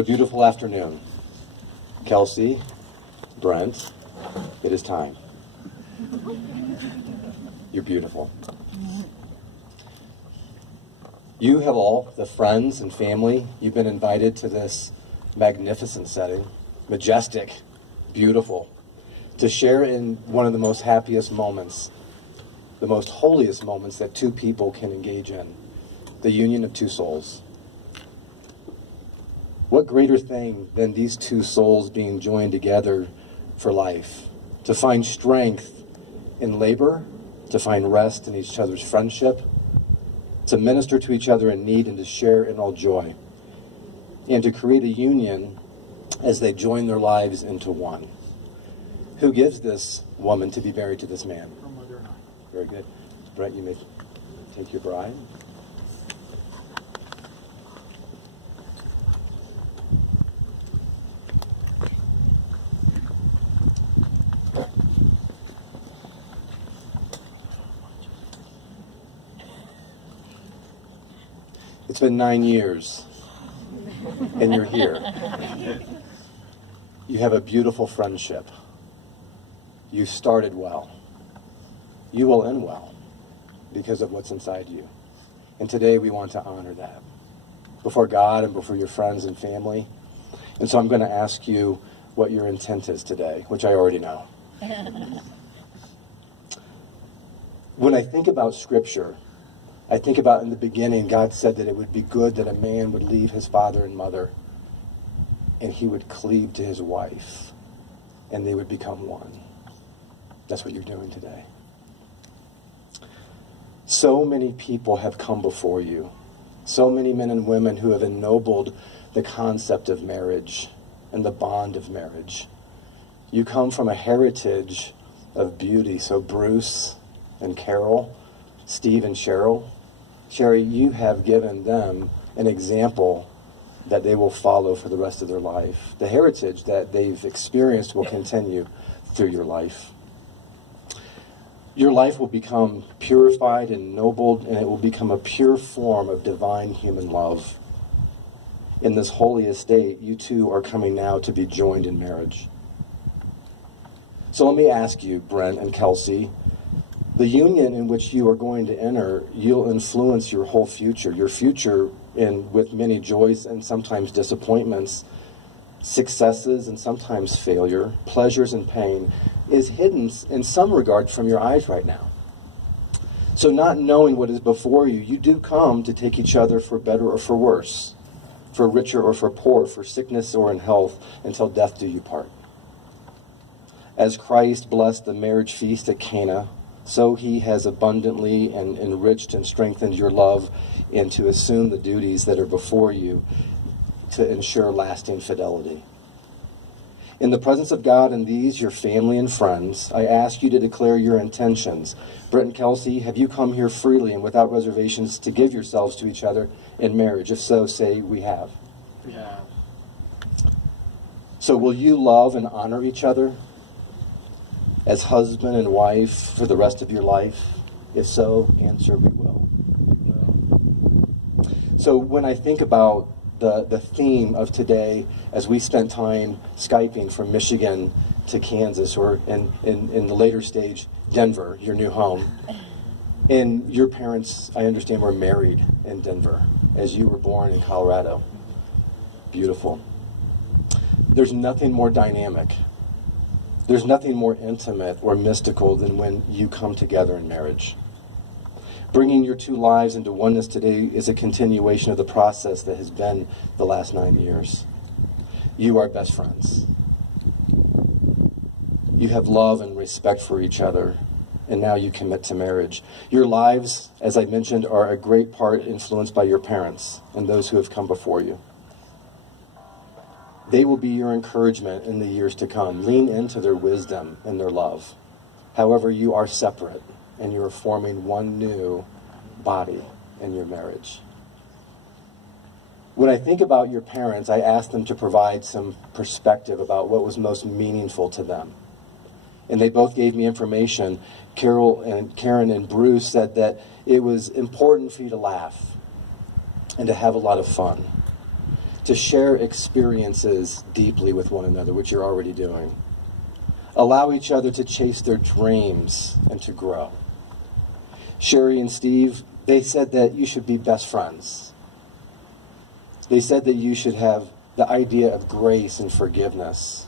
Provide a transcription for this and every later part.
a beautiful afternoon. Kelsey, Brent, it is time. You're beautiful. You have all the friends and family. You've been invited to this magnificent setting, majestic, beautiful, to share in one of the most happiest moments, the most holiest moments that two people can engage in, the union of two souls. What greater thing than these two souls being joined together for life, to find strength in labor, to find rest in each other's friendship, to minister to each other in need and to share in all joy, and to create a union as they join their lives into one. Who gives this woman to be married to this man? Her mother and I. Very good. Brent, you may take your bride. It's been 9 years, and you're here. You have a beautiful friendship. You started well. You will end well because of what's inside you. And today we want to honor that before God and before your friends and family. And so I'm going to ask you what your intent is today, which I already know. When I think about Scripture, I think about in the beginning, God said that it would be good that a man would leave his father and mother, and he would cleave to his wife, and they would become one. That's what you're doing today. So many people have come before you, so many men and women who have ennobled the concept of marriage and the bond of marriage. You come from a heritage of beauty. So Bruce and Carol, Steve and Cheryl, Sherry, you have given them an example that they will follow for the rest of their life. The heritage that they've experienced will continue through your life. Your life will become purified and ennobled, and it will become a pure form of divine human love. In this holy estate, you two are coming now to be joined in marriage. So let me ask you, Brent and Kelsey, the union in which you are going to enter, you'll influence your whole future. Your future with many joys and sometimes disappointments, successes and sometimes failure, pleasures and pain, is hidden in some regard from your eyes right now. So not knowing what is before you, you do come to take each other for better or for worse, for richer or for poor, for sickness or in health, until death do you part. As Christ blessed the marriage feast at Cana, so he has abundantly and enriched and strengthened your love, and to assume the duties that are before you to ensure lasting fidelity. In the presence of God and these, your family and friends, I ask you to declare your intentions. Brent and Kelsey, have you come here freely and without reservations to give yourselves to each other in marriage? If so, say, we have. We have. So will you love and honor each other as husband and wife for the rest of your life? If so, answer, we will. So when I think about the theme of today, as we spent time Skyping from Michigan to Kansas, or in the later stage, Denver, your new home, and your parents, I understand, were married in Denver as you were born in Colorado. Beautiful. There's nothing more dynamic. There's nothing more intimate or mystical than when you come together in marriage. Bringing your two lives into oneness today is a continuation of the process that has been the last 9 years. You are best friends. You have love and respect for each other, and now you commit to marriage. Your lives, as I mentioned, are a great part influenced by your parents and those who have come before you. They will be your encouragement in the years to come. Lean into their wisdom and their love. However, you are separate, and you are forming one new body in your marriage. When I think about your parents, I ask them to provide some perspective about what was most meaningful to them. And they both gave me information. Karen and Bruce said that it was important for you to laugh and to have a lot of fun. to share experiences deeply with one another, which you're already doing. Allow each other to chase their dreams and to grow. Sherry and Steve, they said that you should be best friends. They said that you should have the idea of grace and forgiveness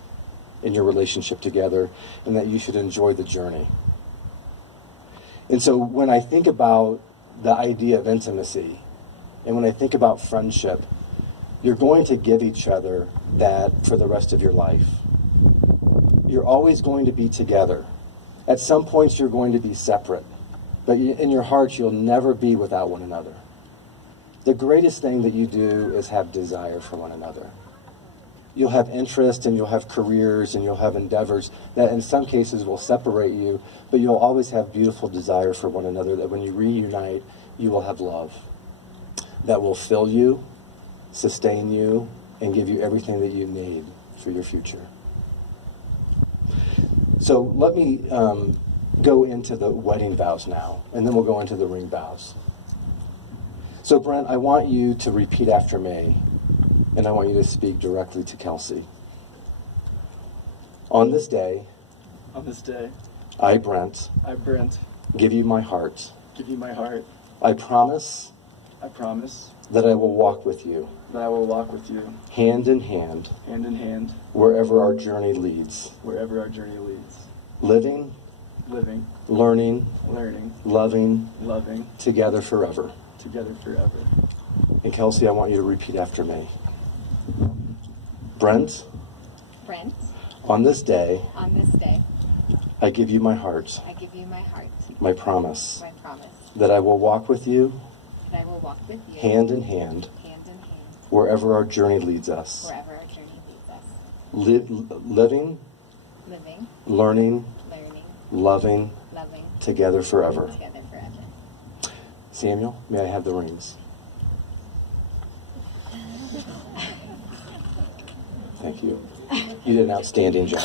in your relationship together, and that you should enjoy the journey. And so when I think about the idea of intimacy, and when I think about friendship, you're going to give each other that for the rest of your life. You're always going to be together. At some points you're going to be separate, but in your hearts you'll never be without one another. The greatest thing that you do is have desire for one another. You'll have interest and you'll have careers and you'll have endeavors that in some cases will separate you, but you'll always have beautiful desire for one another, that when you reunite, you will have love that will fill you, sustain you, and give you everything that you need for your future. So let me go into the wedding vows now, and then we'll go into the ring vows. So Brent, I want you to repeat after me, and I want you to speak directly to Kelsey. On this day, I, Brent, give you my heart. I promise that I will walk with you, hand in hand, wherever our journey leads. Living, learning, loving, together forever. And Kelsey, I want you to repeat after me. Brent, on this day, I give you my heart. My promise. That I will walk with you. Hand in hand. Wherever our journey leads us. Living. Learning. Loving. Together forever. Samuel, may I have the rings? Thank you. You did an outstanding job.